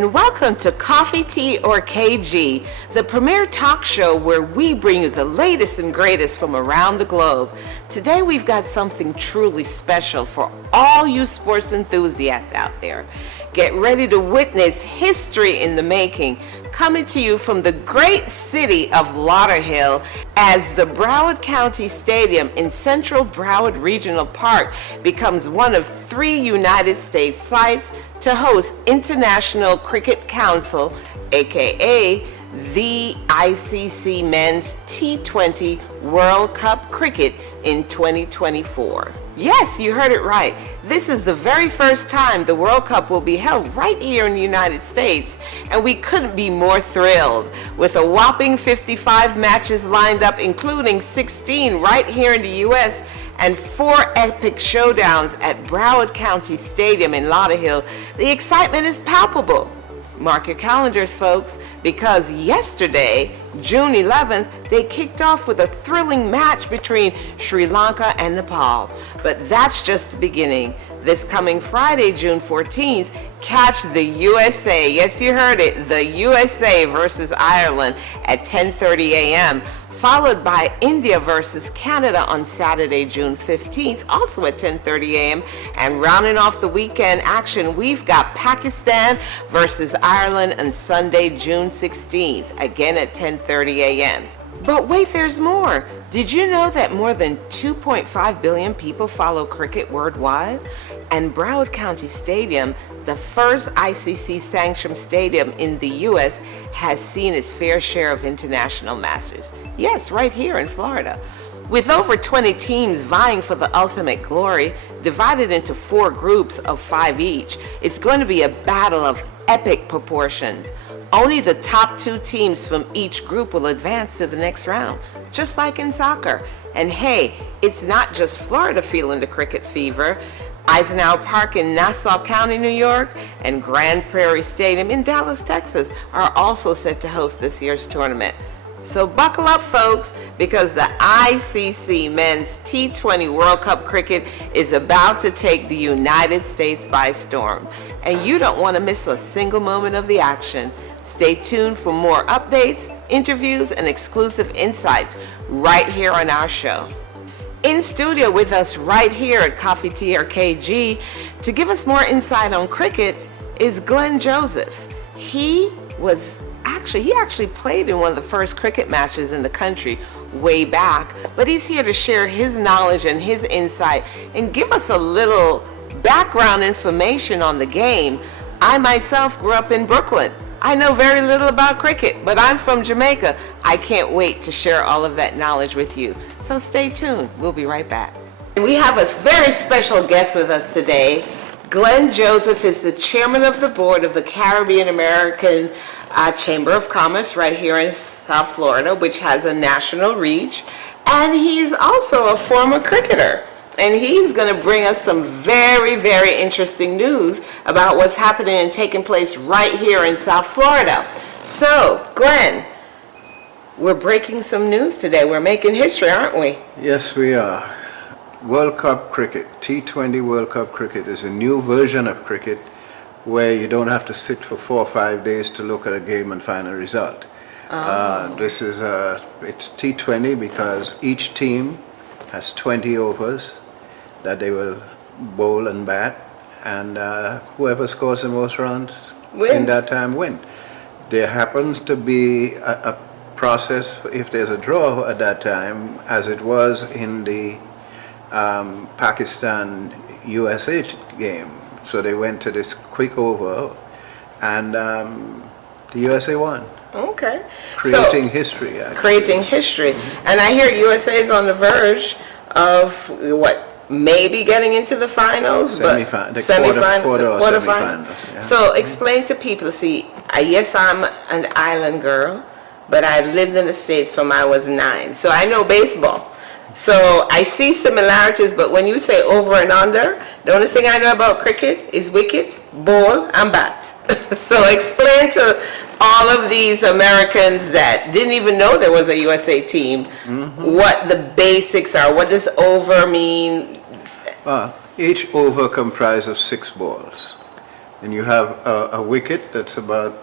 and welcome to Coffee, Tea, or KG, the premier talk show where we bring you the latest and greatest from around the globe. Today we've got something truly special for all you sports enthusiasts out there. Get ready to witness history in the making, coming to you from the great city of Lauderhill as the Broward County Stadium in Central Broward Regional Park becomes one of 3 United States sites to host International Cricket Council, aka the ICC Men's T20 World Cup Cricket in 2024. Yes, you heard it right. This is the very first time the World Cup will be held right here in the United States, and we couldn't be more thrilled. With a whopping 55 matches lined up, including 16 right here in the U.S., and 4 epic showdowns at Broward County Stadium in Lauderhill, the excitement is palpable. Mark your calendars, folks, because yesterday, June 11th, they kicked off with a thrilling match between Sri Lanka and Nepal. But that's just the beginning. This coming Friday, June 14th, catch the USA, yes you heard it, the USA versus Ireland at 10:30 a.m., followed by India versus Canada on Saturday, June 15th, also at 10:30 a.m. And rounding off the weekend action, we've got Pakistan versus Ireland on Sunday, June 16th, again at 10:30 a.m. But wait, there's more. Did you know that more than 2.5 billion people follow cricket worldwide? And Broward County Stadium, the first ICC-sanctioned stadium in the U.S., has seen its fair share of international masters. Yes, right here in Florida. With over 20 teams vying for the ultimate glory, divided into 4 groups of 5 each, it's going to be a battle of epic proportions. Only the top 2 teams from each group will advance to the next round, just like in soccer. And hey, it's not just Florida feeling the cricket fever. Eisenhower Park in Nassau County, New York, and Grand Prairie Stadium in Dallas, Texas are also set to host this year's tournament. So buckle up, folks, because the ICC Men's T20 World Cup Cricket is about to take the United States by storm. And you don't want to miss a single moment of the action. Stay tuned for more updates, interviews, and exclusive insights right here on our show. In studio with us right here at Coffee, Tea, or KG to give us more insight on cricket is Glenn Joseph. He actually played in one of the first cricket matches in the country way back, but he's here to share his knowledge and his insight and give us a little background information on the game. I myself grew up in Brooklyn. I know very little about cricket, but I'm from Jamaica. I can't wait to share all of that knowledge with you. So stay tuned. We'll be right back. And we have a very special guest with us today. Glenn Joseph is the chairman of the board of the Caribbean American Chamber of Commerce right here in South Florida, which has a national reach. And he's also a former cricketer. And he's going to bring us some very, very interesting news about what's happening and taking place right here in South Florida. So, Glenn, we're breaking some news today. We're making history, aren't we? Yes, we are. World Cup cricket, T20 World Cup cricket, is a new version of cricket where you don't have to sit for 4 or 5 days to look at a game and find a result. It's T20 because each team has 20 overs that they will bowl and bat, and whoever scores the most runs in that time win. There happens to be a process if there's a draw at that time, as it was in the Pakistan USA game. So they went to this quick over, and the USA won. Okay. Creating history. Actually. Creating history. And I hear USA is on the verge of what? Maybe getting into the finals, quarterfinals. Yeah. So explain to people, see, yes, I'm an island girl, but I lived in the States from I was 9. So I know baseball. So I see similarities, but when you say over and under, the only thing I know about cricket is wicket, ball, and bat. So explain to all of these Americans that didn't even know there was a USA team, what the basics are. What does over mean? Each over comprises of 6 balls. and you have a wicket that's about,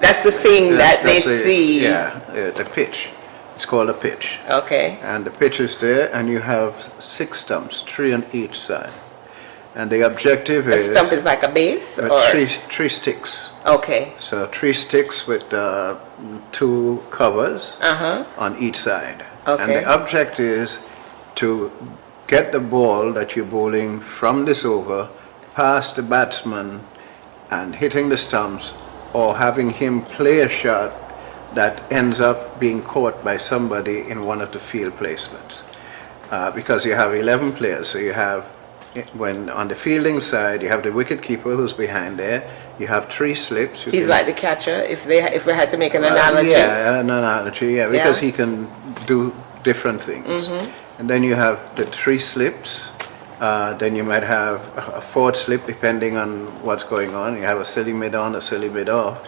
That's the thing that they see. Yeah, the pitch. It's called a pitch. Okay. And the pitch is there, and you have 6 stumps, 3 on each side. And the objective A is... stump is like a base? Or? Three sticks. Okay. So 3 sticks with 2 covers on each side. Okay. And the object is to get the ball that you're bowling from this over past the batsman and hitting the stumps, or having him play a shot that ends up being caught by somebody in one of the field placements. Because you have 11 players, so you have, when on the fielding side, you have the wicket keeper who's behind there. You have 3 slips. He's like the catcher, if we had to make an analogy. Yeah, an analogy, yeah, because Yeah. he can do different things. And then you have the 3 slips. Then you might have a 4th slip, depending on what's going on. You have a silly mid on, a silly mid off.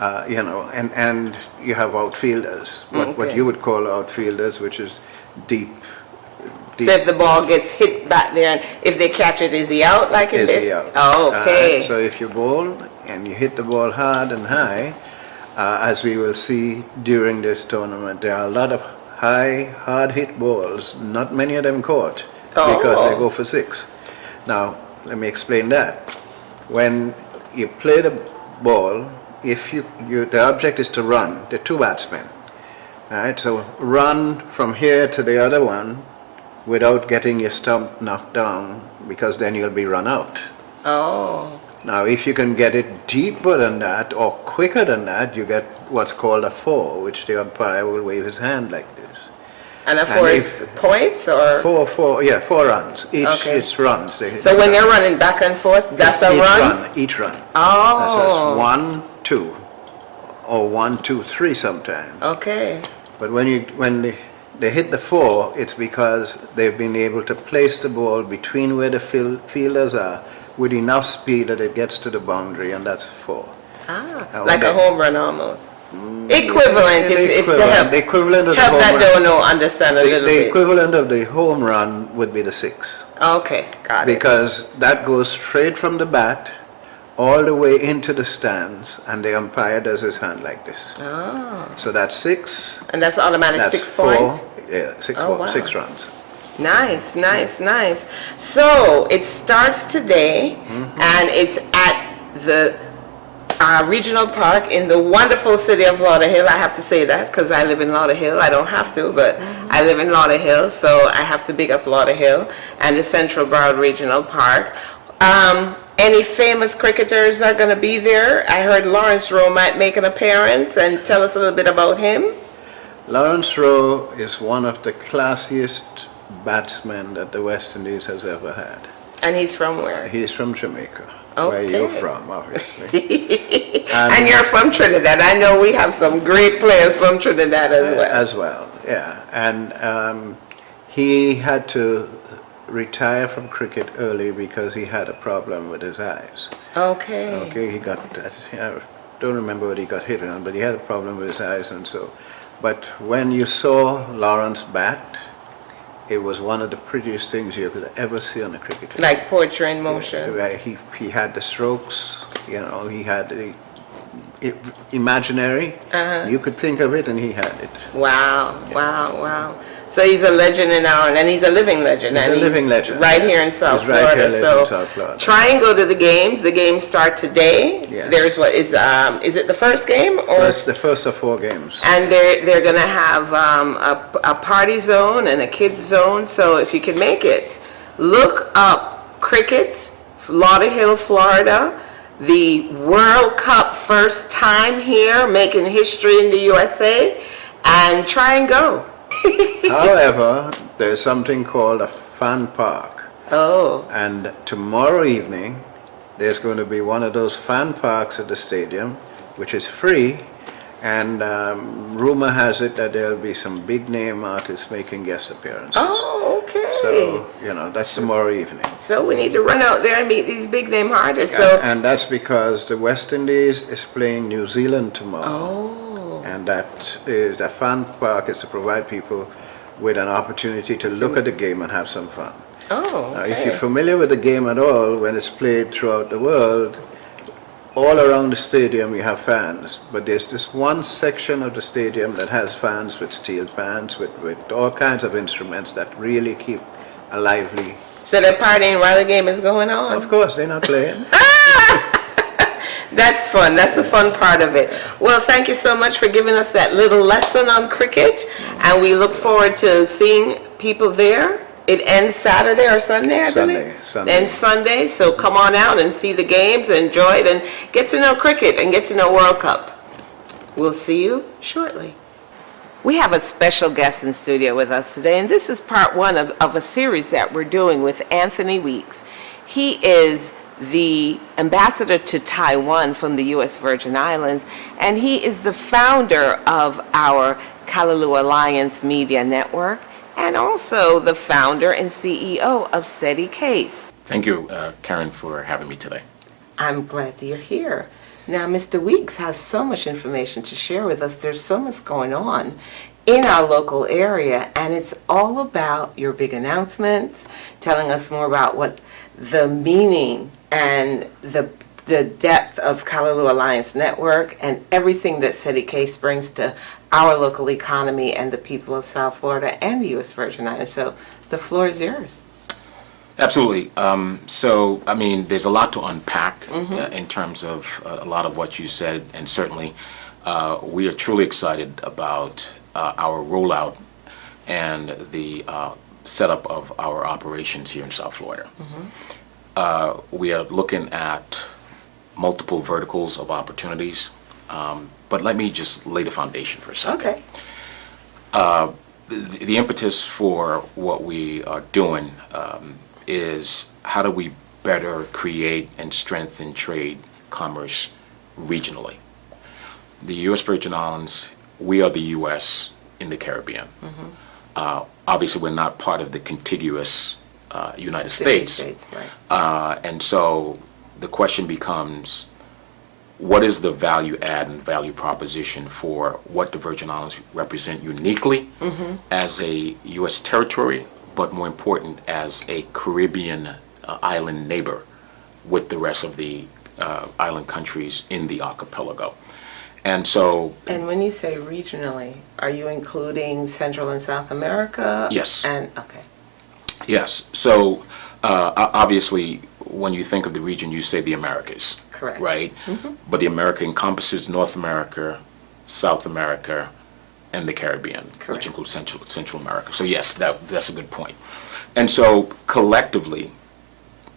And you have outfielders, what you would call outfielders, which is deep. So if the ball gets hit back there, and if they catch it, is he out like in this? He out. Oh, okay. So if you bowl and you hit the ball hard and high, as we will see during this tournament, there are a lot of high, hard hit balls, not many of them caught, because they go for 6. Now, let me explain that. When you play the ball, if the object is to run, the 2 batsmen, right? So run from here to the other one without getting your stump knocked down, because then you'll be run out. Oh. Now, if you can get it deeper than that or quicker than that, you get what's called a 4, which the umpire will wave his hand like this. And a 4 is points, or? 4 runs. It's runs. So when they're running back and forth, that's a run? Each run. Oh. That's 1, 2, or 1, 2, 3 sometimes. Okay. But when they hit the 4, it's because they've been able to place the ball between where the fielders are with enough speed that it gets to the boundary, and that's 4. Like a home run almost. Equivalent, if to help, the equivalent of help the home that run. don't know understand a little The bit. equivalent of the home run would be the 6. Okay, got it. Because that goes straight from the bat all the way into the stands, and the umpire does his hand like this. Oh. So that's 6. And that's automatic That's 6 4. points? Yeah, 6, Wow. 6 runs. Nice, nice, nice. So it starts today, and it's at the regional park in the wonderful city of Lauderhill. I have to say that because I live in Lauderhill. I don't have to, but I live in Lauderhill, so I have to big up Lauderhill and the Central Broward Regional Park. Any famous cricketers are going to be there? I heard Lawrence Rowe might make an appearance, and tell us a little bit about him. Lawrence Rowe is one of the classiest batsmen that the West Indies has ever had. And he's from where? He's from Jamaica, where Okay. you're from, obviously. And you're from Trinidad. I know we have some great players from Trinidad as well. As well, yeah. And he had to retire from cricket early because he had a problem with his eyes. Okay. Okay, he got, I don't remember what he got hit on, but he had a problem with his eyes, and so. But when you saw Lawrence bat, it was one of the prettiest things you could ever see on a cricket field. Like poetry in motion. He had the strokes, he had the imaginary. You could think of it, and he had it. Wow, wow, wow. So he's a legend in our, and he's a living legend. He's and a living legend. Right here in South He's right Florida. here So in South Florida. try and go to the games. The games start today. Yes. There's what is it the first game or? That's the first of 4 games. And they're gonna have a party zone and a kids zone. So if you can make it, look up cricket, Lauderhill, Florida. The World Cup first time here, making history in the USA, and try and go. However, there's something called a fan park. Oh. And tomorrow evening, there's going to be one of those fan parks at the stadium, which is free. And rumor has it that there'll be some big name artists making guest appearances. Oh, okay. So, that's tomorrow evening. So we need to run out there and meet these big name artists. So. And that's because the West Indies is playing New Zealand tomorrow. Oh. And that is a fan park is to provide people with an opportunity to look at the game and have some fun. Oh, If you're okay. familiar with the game at all, when it's played throughout the world, all around the stadium you have fans, but there's this one section of the stadium that has fans with steel pans, with all kinds of instruments that really keep a lively. So they're partying while the game is going Of on? course, they're not playing. That's fun. That's the fun part of it. Well, thank you so much for giving us that little lesson on cricket, and we look forward to seeing people there. It ends Saturday or Sunday, I believe? Sunday. And Sunday, so come on out and see the games, enjoy it, and get to know cricket and get to know World Cup. We'll see you shortly. We have a special guest in studio with us today, and this is part one of a series that we're doing with Anthony Weeks. He is the ambassador to Taiwan from the U.S. Virgin Islands, and he is the founder of our Kalalua Alliance Media Network, and also the founder and CEO of SETI Case. Thank you, Karen, for having me today. I'm glad that you're here. Now, Mr. Weeks has so much information to share with us. There's so much going on in our local area, and it's all about your big announcements, telling us more about what the meaning and the depth of Kalalua Alliance Network and everything that SETI Case brings to our local economy and the people of South Florida and the U.S. Virgin Islands. So the floor is yours. Absolutely. There's a lot to unpack in terms of a lot of what you said, and certainly we are truly excited about our rollout and the setup of our operations here in South Florida. We are looking at multiple verticals of opportunities, but let me just lay the foundation for a second. Okay. The impetus for what we are doing is how do we better create and strengthen trade commerce regionally. The U.S. Virgin Islands, we are the U.S. in the Caribbean. Obviously, we're not part of the contiguous United 50 States. states, right. And so the question becomes, what is the value add and value proposition for what the Virgin Islands represent uniquely as a U.S. territory, but more important as a Caribbean island neighbor with the rest of the island countries in the archipelago. And so, And when you say regionally, are you including Central and South America? Yes. And, okay. yes, so obviously, when you think of the region, you say the Americas. Correct. Right? But the America encompasses North America, South America, and the Caribbean, Correct. which includes Central America. So yes, that's a good point. And so collectively,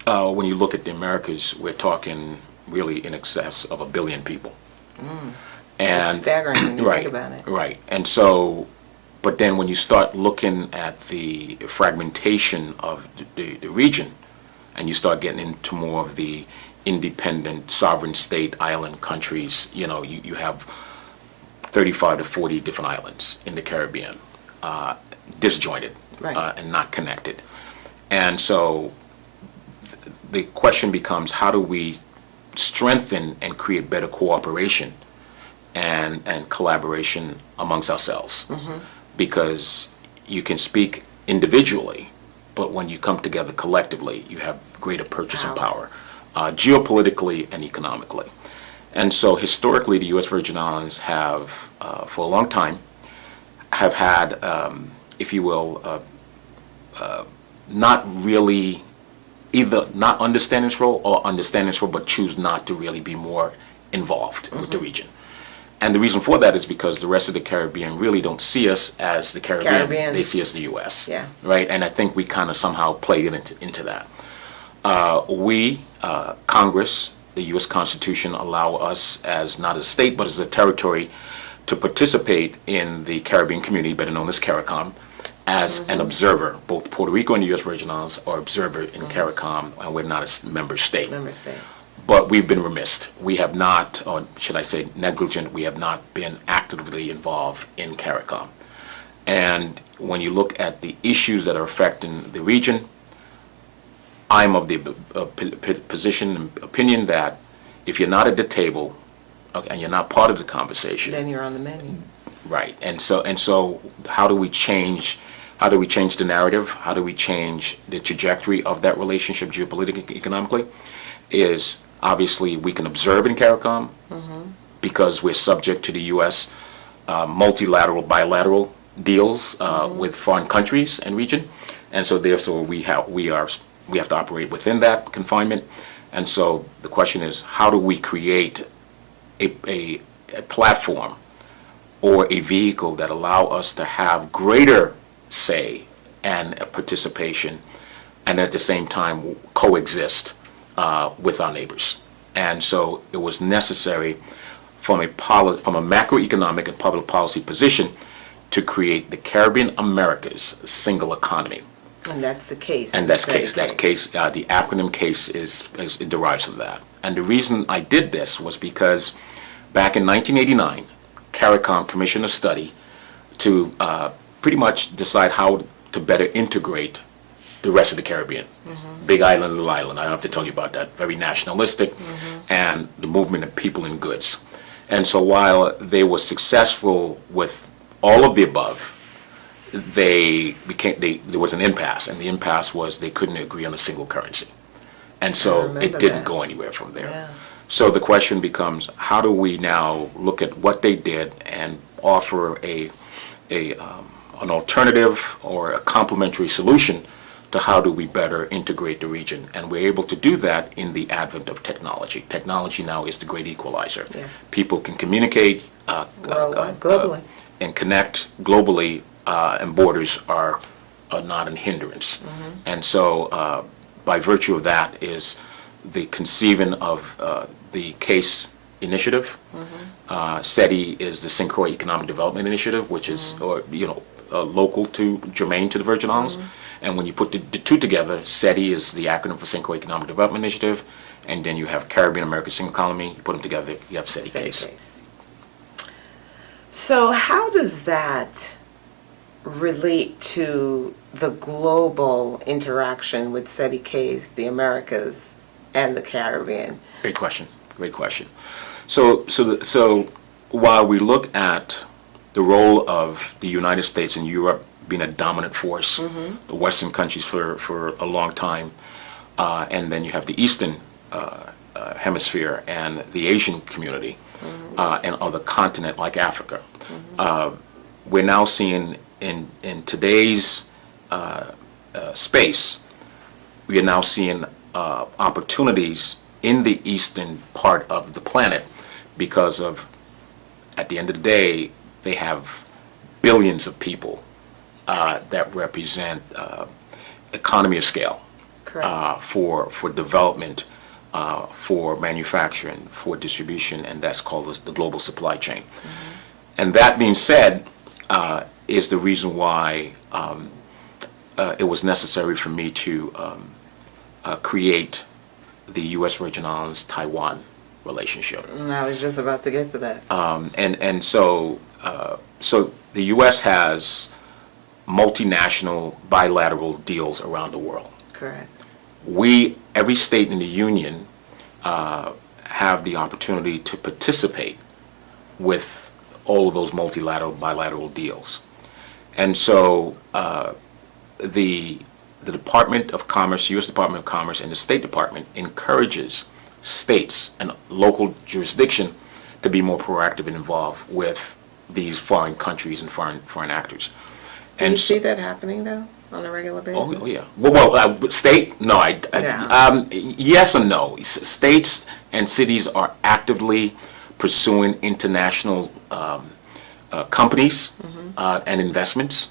when you look at the Americas, we're talking really in excess of 1 billion people. That's staggering when you right, think about it. Right. And so, but then when you start looking at the fragmentation of the region, and you start getting into more of the independent sovereign state island countries, you have 35 to 40 different islands in the Caribbean, disjointed, Right. and not connected. And so the question becomes, how do we strengthen and create better cooperation and collaboration amongst ourselves? Because you can speak individually, but when you come together collectively, you have greater purchasing power, geopolitically and economically. And so historically, the U.S. Virgin Islands have, for a long time, have had, if you will, not really either not understand its role or understand its role, but choose not to really be more involved with the region. And the reason for that is because the rest of the Caribbean really don't see us as the Caribbean. They see us as the U.S. Yeah. Right? And I think we kind of somehow played into that. Congress, the U.S. Constitution, allow us as not a state but as a territory to participate in the Caribbean community, better known as CARICOM, as an observer. Both Puerto Rico and the U.S. Virgin Islands are observer in CARICOM, and we're not a member state. Member state. But we've been remiss. We have not, or should I say negligent, we have not been actively involved in CARICOM. And when you look at the issues that are affecting the region, I'm of the position and opinion that if you're not at the table, okay, and you're not part of the conversation, Then you're on the menu. right? And so, how do we change How do we change the narrative? How do we change the trajectory of that relationship geopolitically, economically? Is obviously we can observe in CARICOM because we're subject to the U.S. Multilateral, bilateral deals with foreign countries and region, and so therefore we have to operate within that confinement. And so the question is, how do we create a platform or a vehicle that allow us to have greater say and participation, and at the same time coexist with our neighbors? And so it was necessary from a macroeconomic and public policy position to create the Caribbean Americas single economy. And that's the case. And that's case. That's case. The acronym CASE it derives from that. And the reason I did this was because back in 1989, CARICOM commissioned a study to pretty much decide how to better integrate the rest of the Caribbean. Big island, little island. I don't have to tell you about that. Very nationalistic, and the movement of people and goods. And so while they were successful with all of the above, there was an impasse, and the impasse was they couldn't agree on a single currency. And so it didn't go anywhere from there. Yeah. So the question becomes, how do we now look at what they did and offer an alternative or a complementary solution to how do we better integrate the region? And we're able to do that in the advent of technology. Technology now is the great equalizer. Yes. People can communicate globally. And connect globally, and borders are not a hindrance. And so by virtue of that is the conceiving of the CASE initiative. SETI is the St. Croix Economic Development Initiative, which is local to, germane to the Virgin Islands. And when you put the two together, SETI is the acronym for St. Croix Economic Development Initiative, and then you have Caribbean American Single Economy. You put them together, you have SETI CASE. So how does that relate to the global interaction with SETI CASE, the Americas, and the Caribbean? Great question. Great question. So while we look at the role of the United States and Europe being a dominant force, the Western countries for a long time, and then you have the Eastern Hemisphere and the Asian community, and other continent like Africa. We're now seeing in today's space, we are now seeing opportunities in the eastern part of the planet because of, at the end of the day, they have billions of people that represent economy of scale for development, for manufacturing, for distribution, and that's called the global supply chain. And that being said, is the reason why it was necessary for me to create the U.S. Virgin Islands Taiwan relationship. I was just about to get to that. And so the U.S. has multinational bilateral deals around the world. Correct. Every state in the Union have the opportunity to participate with all of those multilateral, bilateral deals. And so the Department of Commerce, U.S. Department of Commerce, and the State Department encourages states and local jurisdiction to be more proactive and involved with these foreign countries and foreign actors. Do you see that happening, though, on a regular basis? Oh, yeah. Well, state? No, yes and no. States and cities are actively pursuing international companies and investments.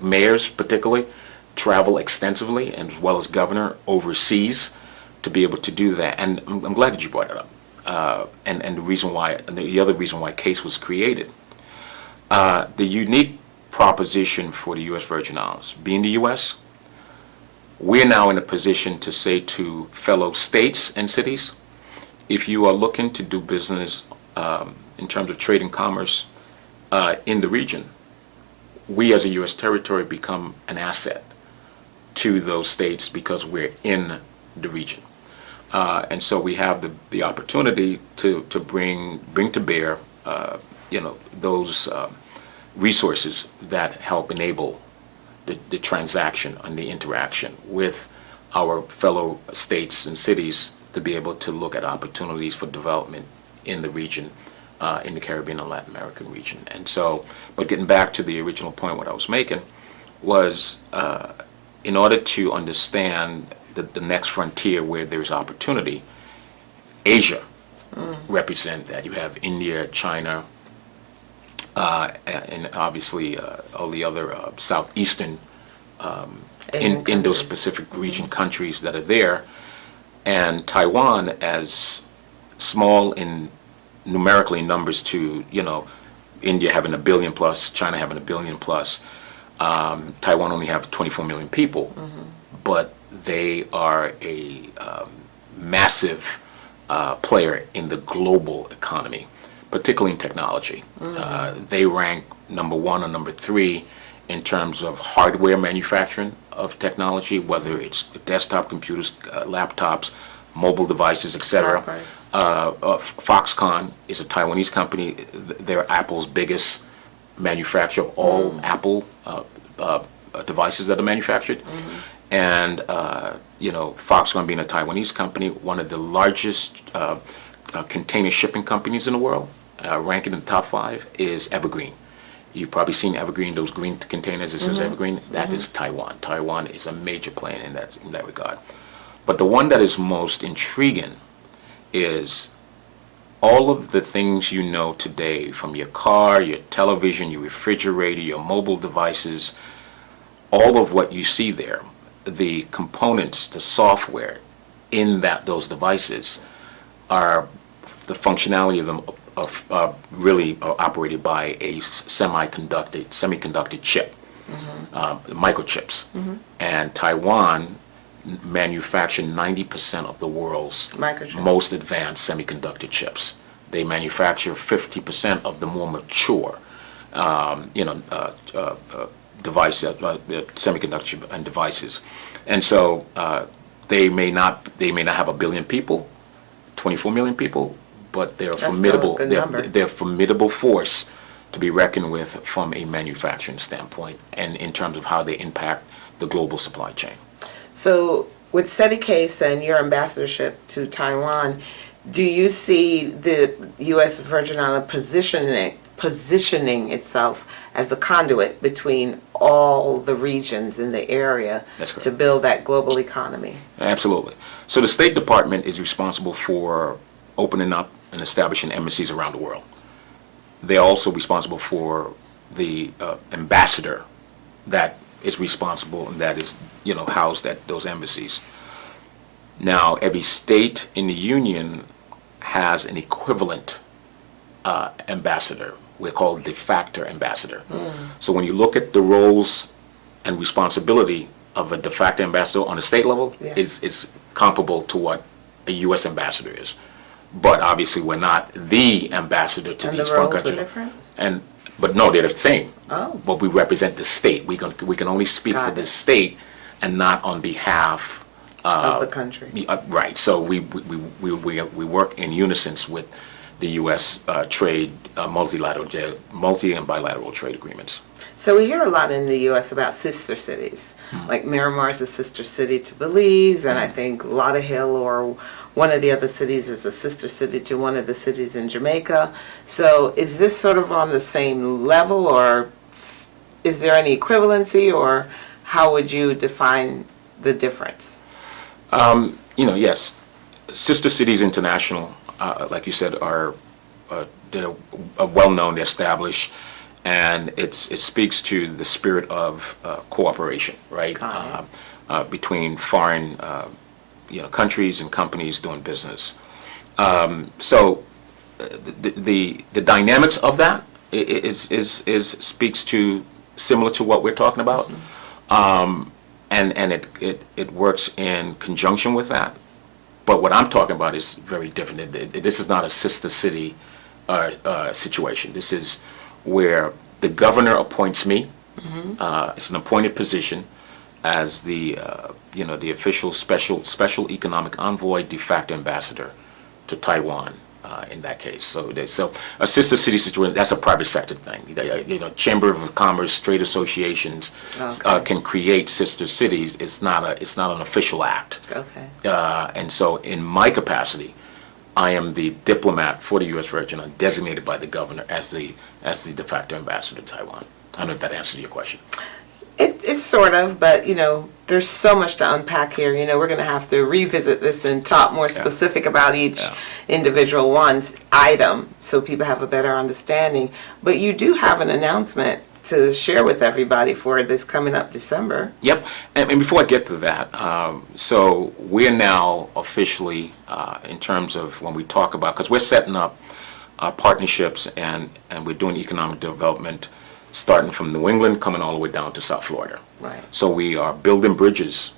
Mayors, particularly, travel extensively, and as well as governor overseas to be able to do that. And I'm glad that you brought it up. And the other reason why CASE was created. The unique proposition for the U.S. Virgin Islands, being the U.S., we're now in a position to say to fellow states and cities, if you are looking to do business in terms of trade and commerce in the region, we as a U.S. territory become an asset to those states because we're in the region. And so we have the opportunity to bring to bear those resources that help enable the transaction and the interaction with our fellow states and cities to be able to look at opportunities for development in the region, in the Caribbean and Latin American region. And so, but getting back to the original point, what I was making was, in order to understand the next frontier where there's opportunity, Asia represent that. You have India, China, and obviously all the other southeastern Indo-Pacific region countries that are there, and Taiwan, as small in numerically numbers to, India having 1 billion plus, China having 1 billion plus, Taiwan only have 24 million people, but they are a massive player in the global economy, particularly in technology. They rank number 1 or number 3 in terms of hardware manufacturing of technology, whether it's desktop computers, laptops, mobile devices, etc. Foxconn is a Taiwanese company. They're Apple's biggest manufacturer of all Apple devices that are manufactured. And, Foxconn being a Taiwanese company, one of the largest container shipping companies in the world, ranking in the top 5, is Evergreen. You've probably seen Evergreen, those green containers that says Evergreen. That is Taiwan. Taiwan is a major player in that regard. But the one that is most intriguing is all of the things you know today, from your car, your television, your refrigerator, your mobile devices, all of what you see there, the components, the software in those devices are the functionality of them really operated by a semiconductor chip, microchips. And Taiwan manufacture 90% of the world's most advanced semiconductor chips. They manufacture 50% of the more mature, semiconductor and devices. And so they may not have 1 billion people, 24 million people, but they're formidable. They're a formidable force to be reckoned with from a manufacturing standpoint, and in terms of how they impact the global supply chain. So, with SETI-CASE and your ambassadorship to Taiwan, do you see the U.S. Virgin Islands positioning itself as the conduit between all the regions in the area to build that global economy? Absolutely. So the State Department is responsible for opening up and establishing embassies around the world. They're also responsible for the ambassador that is responsible and that is, housed at those embassies. Now, every state in the Union has an equivalent ambassador. We're called de facto ambassador. So when you look at the roles and responsibility of a de facto ambassador on a state level, it's comparable to what a U.S. ambassador is. But obviously, we're not the ambassador to these foreign countries. And the roles are different? But no, they're the same. Oh. But we represent the state. We can only speak for the state and not on behalf of the country. Right. So we work in unison with the U.S. trade, multi and bilateral trade agreements. So we hear a lot in the U.S. about sister cities, like Miramar is a sister city to Belize, and I think Lauderhill or one of the other cities is a sister city to one of the cities in Jamaica. So is this sort of on the same level, or is there any equivalency, or how would you define the difference? Yes, Sister Cities International, like you said, they're well-known, they're established, and it speaks to the spirit of cooperation, right? Between foreign, countries and companies doing business. So the dynamics of that speaks to similar to what we're talking about, and it works in conjunction with that. But what I'm talking about is very different. This is not a sister city situation. This is where the governor appoints me. It's an appointed position as the official special economic envoy, de facto ambassador to Taiwan in that case. So a sister city situation, that's a private sector thing. Chamber of Commerce, trade associations can create sister cities. It's not an official act. Okay. And so in my capacity, I am the diplomat for the U.S. Virgin, designated by the governor as the de facto ambassador to Taiwan. I don't know if that answered your question. It's sort of, but there's so much to unpack here. We're going to have to revisit this and talk more specific about each individual one's item so people have a better understanding. But you do have an announcement to share with everybody for this coming up December. Yep. And before I get to that, so we're now officially, in terms of when we talk about, because we're setting up partnerships and we're doing economic development starting from New England, coming all the way down to South Florida. Right. So we are building bridges,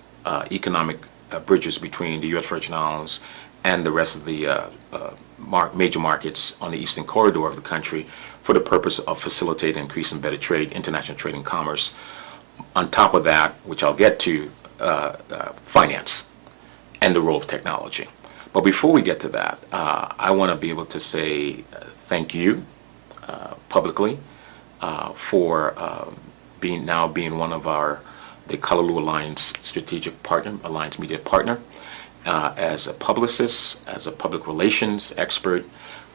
economic bridges between the U.S. Virgin Islands and the rest of the major markets on the eastern corridor of the country for the purpose of facilitating increasing better trade, international trade and commerce. On top of that, which I'll get to, finance and the role of technology. But before we get to that, I want to be able to say thank you publicly for being one of the Kalalua Alliance strategic partner, Alliance media partner, as a publicist, as a public relations expert,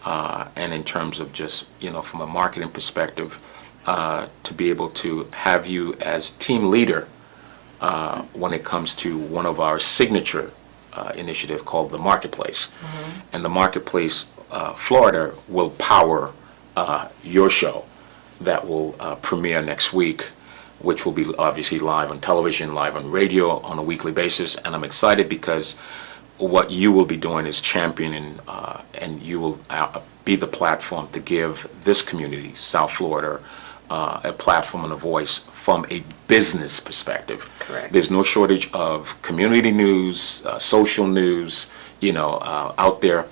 and in terms of just, from a marketing perspective, to be able to have you as team leader when it comes to one of our signature initiative called the Marketplace. Mm-hmm. And the Marketplace Florida will power your show that will premiere next week, which will be obviously live on television, live on radio on a weekly basis. And I'm excited because what you will be doing is championing, and you will be the platform to give this community, South Florida, a platform and a voice from a business perspective. Correct. There's no shortage of community news, social news, out there.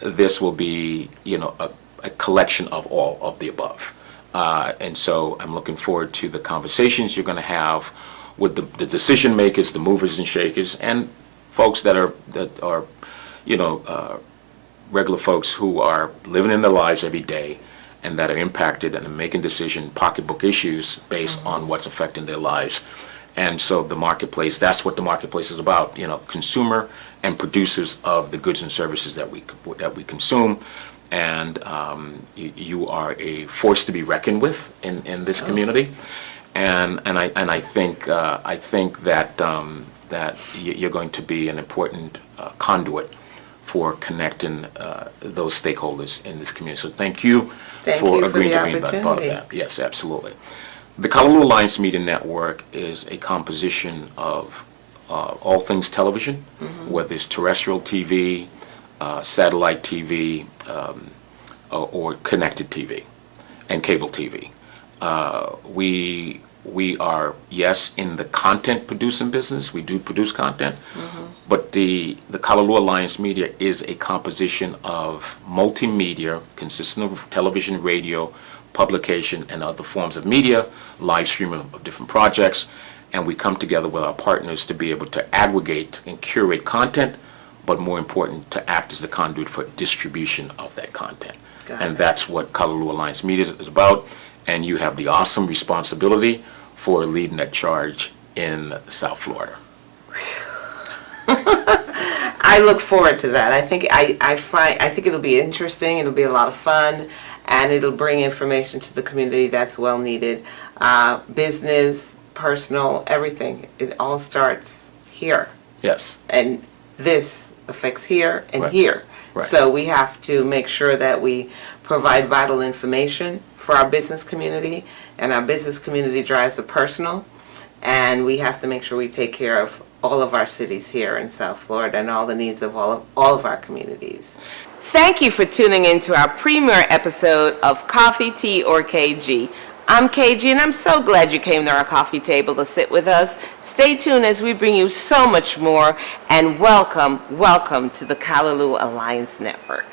This will be, a collection of all of the above. And so I'm looking forward to the conversations you're going to have with the decision makers, the movers and shakers, and folks that are regular folks who are living in their lives every day and that are impacted and are making pocketbook issues based on what's affecting their lives. And so the Marketplace, that's what the Marketplace is about, consumer and producers of the goods and services that we consume. And you are a force to be reckoned with in this community, and I think that you're going to be an important conduit for connecting those stakeholders in this community. So thank you for agreeing to be part of that. Yes, absolutely. The Kalalua Alliance Media Network is a composition of all things television, whether it's terrestrial TV, satellite TV, or connected TV and cable TV. We are, yes, in the content producing business. We do produce content, but the Kalalua Alliance Media is a composition of multimedia consisting of television, radio, publication, and other forms of media, live streaming of different projects, and we come together with our partners to be able to aggregate and curate content, but more important, to act as the conduit for distribution of that content. And that's what Kalalua Alliance Media is about, and you have the awesome responsibility for leading that charge in South Florida. I look forward to that. I think it'll be interesting. It'll be a lot of fun, and it'll bring information to the community that's well needed. Business, personal, everything. It all starts here. Yes. And this affects here and Right. here. Right. So we have to make sure that we provide vital information for our business community, and our business community drives the personal, and we have to make sure we take care of all of our cities here in South Florida and all the needs of all of our communities. Thank you for tuning in to our premiere episode of Coffee, Tea, or KG. I'm KG, and I'm so glad you came to our coffee table to sit with us. Stay tuned as we bring you so much more, and welcome to the Kalalua Alliance Network.